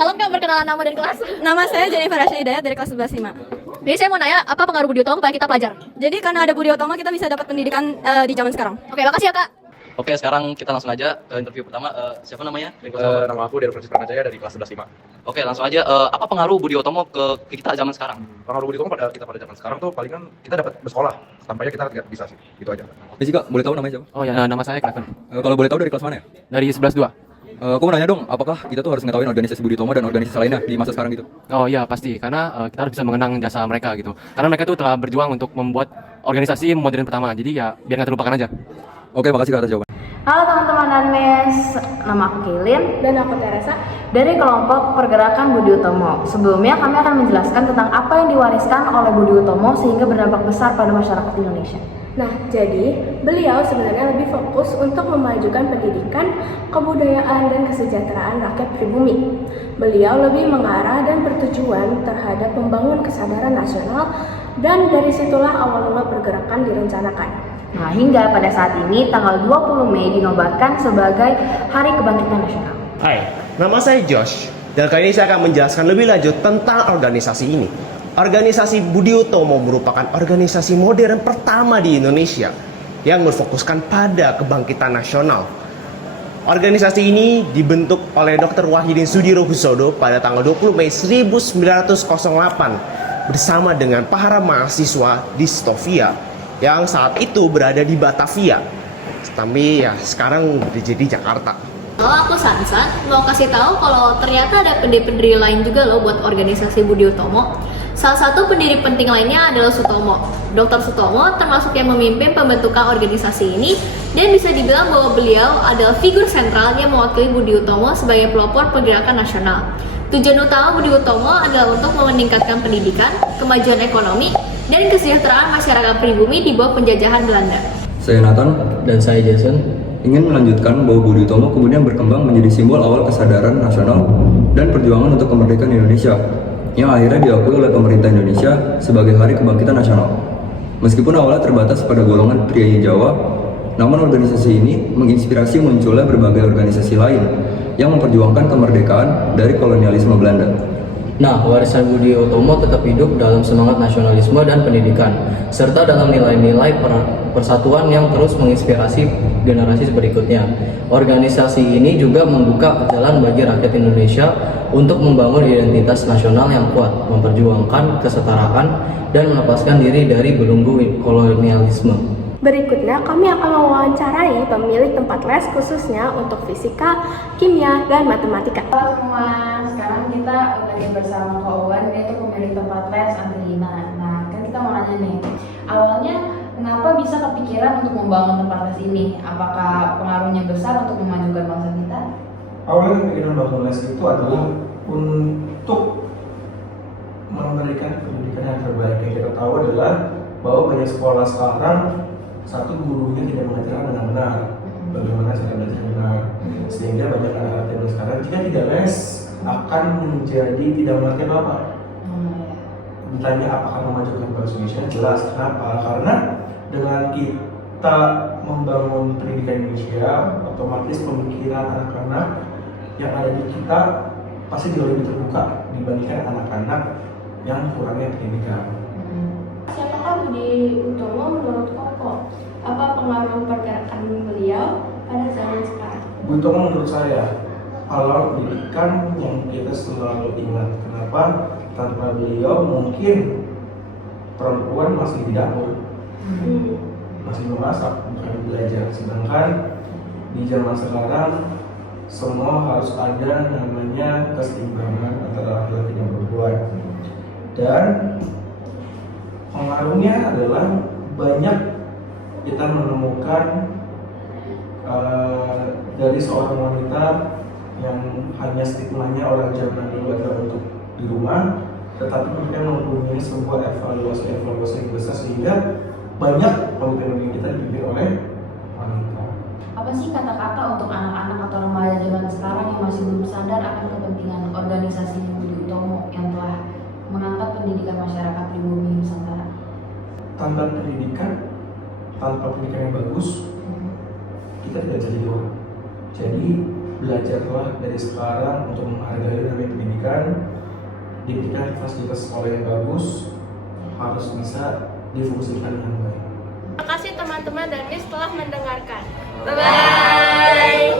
Tolong nggak perkenalan nama dan kelas? Nama saya Jennifer Rasya Hidayat dari kelas 11 5. Jadi saya mau nanya, apa pengaruh Budi Utomo pada kita pelajar? Jadi karena ada Budi Utomo kita bisa dapat pendidikan di zaman sekarang. Oke, makasih ya Kak. Oke, sekarang kita langsung aja ke interview pertama. Siapa namanya? Nama aku Dewa Francis Pranajaya dari kelas 11 5. Oke, langsung aja. Apa pengaruh Budi Utomo ke kita zaman sekarang? Pengaruh Budi Utomo pada kita pada zaman sekarang tuh palingan kita dapat bersekolah. Tampaknya kita nggak bisa sih, gitu aja. Jessica, boleh tahu namanya siapa? Oh ya, nama saya Craven. Kalau boleh tahu dari kelas mana ya? Dari 11-2. Aku mau nanya dong, apakah kita tuh harus ngetahuin organisasi Budi Utomo dan organisasi lainnya di masa sekarang gitu? Oh iya, pasti. Karena kita harus bisa mengenang jasa mereka gitu. Karena mereka tuh telah berjuang untuk membuat organisasi modern pertama. Jadi ya, biar nggak terlupakan aja. Oke, makasih atas jawaban. Halo teman-teman Anmes, nama aku Kailin Dan aku Teresa. dari kelompok Pergerakan Budi Utomo. Sebelumnya kami akan menjelaskan tentang apa yang diwariskan oleh Budi Utomo sehingga berdampak besar pada masyarakat Indonesia. Nah, jadi beliau sebenarnya lebih fokus untuk memajukan pendidikan, kebudayaan, dan kesejahteraan rakyat pribumi. Beliau lebih mengarah dan bertujuan terhadap membangun kesadaran nasional, dan dari situlah awal mula pergerakan direncanakan. Nah, hingga pada saat ini tanggal 20 Mei dinobatkan sebagai Hari Kebangkitan Nasional. Hai, nama saya Josh, dan kali ini saya akan menjelaskan lebih lanjut tentang organisasi ini. Organisasi Budi Utomo merupakan organisasi modern pertama di Indonesia yang berfokuskan pada kebangkitan nasional. Organisasi ini dibentuk oleh Dr. Wahidin Sudirohusodo pada tanggal 20 Mei 1908 bersama dengan para mahasiswa di Stovia yang saat itu berada di Batavia. Tapi ya sekarang udah jadi Jakarta. Halo, aku Sansan. Mau kasih tahu kalau ternyata ada pendiri-pendiri lain juga loh buat organisasi Budi Utomo. Salah satu pendiri penting lainnya adalah Sutomo. Dr. Sutomo termasuk yang memimpin pembentukan organisasi ini dan bisa dibilang bahwa beliau adalah figur sentral yang mewakili Budi Utomo sebagai pelopor pergerakan nasional. Tujuan utama Budi Utomo adalah untuk meningkatkan pendidikan, kemajuan ekonomi, dan kesejahteraan masyarakat pribumi di bawah penjajahan Belanda. Saya Nathan Dan saya Jason. ingin melanjutkan bahwa Budi Utomo kemudian berkembang menjadi simbol awal kesadaran nasional dan perjuangan untuk kemerdekaan Indonesia yang akhirnya diakui oleh pemerintah Indonesia sebagai Hari Kebangkitan Nasional. Meskipun awalnya terbatas pada golongan pria Jawa, namun organisasi ini menginspirasi munculnya berbagai organisasi lain yang memperjuangkan kemerdekaan dari kolonialisme Belanda. Nah, warisan Budi Utomo tetap hidup dalam semangat nasionalisme dan pendidikan, serta dalam nilai-nilai persatuan yang terus menginspirasi generasi berikutnya. Organisasi ini juga membuka jalan bagi rakyat Indonesia untuk membangun identitas nasional yang kuat, memperjuangkan kesetaraan, dan melepaskan diri dari belenggu kolonialisme. Berikutnya, kami akan mewawancarai pemilik tempat les khususnya untuk fisika, kimia, dan matematika. Halo semua, sekarang kita lagi bersama Kak Owen, yaitu pemilik tempat les Angelina. Nah, kan kita mau nanya nih, awalnya kenapa bisa kepikiran untuk membangun tempat les ini? Apakah pengaruhnya besar untuk memajukan bangsa kita? Awalnya kepikiran bangun les itu adalah untuk memberikan pendidikan yang terbaik. Yang kita tahu adalah bahwa banyak sekolah sekarang satu gurunya tidak mengajarkan dengan benar bagaimana cara belajar yang benar, sehingga banyak anak-anak zaman sekarang jika tidak les akan menjadi tidak mengerti apa. Ditanya apakah memajukan bangsa Indonesia, jelas. Kenapa? Karena dengan kita membangun pendidikan Indonesia, otomatis pemikiran anak-anak yang ada di kita pasti jauh lebih terbuka dibandingkan anak-anak yang kurangnya pendidikan. Siapakah Budi Utomo menurut Koko? Apa pengaruh pergerakan beliau pada zaman sekarang? Budi Utomo menurut saya pahlawan pendidikan yang kita selalu ingat. Kenapa? Tanpa beliau mungkin perempuan masih di dapur, masih memasak, bukan belajar. Sedangkan di zaman sekarang semua harus ada namanya keseimbangan antara laki-laki dan perempuan. Dan pengaruhnya adalah banyak kita menemukan dari seorang wanita yang hanya stigmanya orang zaman dulu adalah untuk di rumah, tetapi mereka mempunyai sebuah evaluasi yang besar sehingga banyak pemimpin kita dipimpin oleh wanita. Apa sih kata-kata untuk anak-anak atau remaja zaman sekarang yang masih belum sadar akan kepentingan organisasi Budi Utomo yang telah mengangkat pendidikan masyarakat pribumi Nusantara? Tanpa pendidikan yang bagus, kita tidak jadi orang. Jadi belajarlah dari sekarang untuk menghargai namanya pendidikan. dan diberikan fasilitas sekolah yang bagus, harus bisa difungsikan dengan baik. Terima kasih teman-teman dan Miss telah mendengarkan. Bye-bye.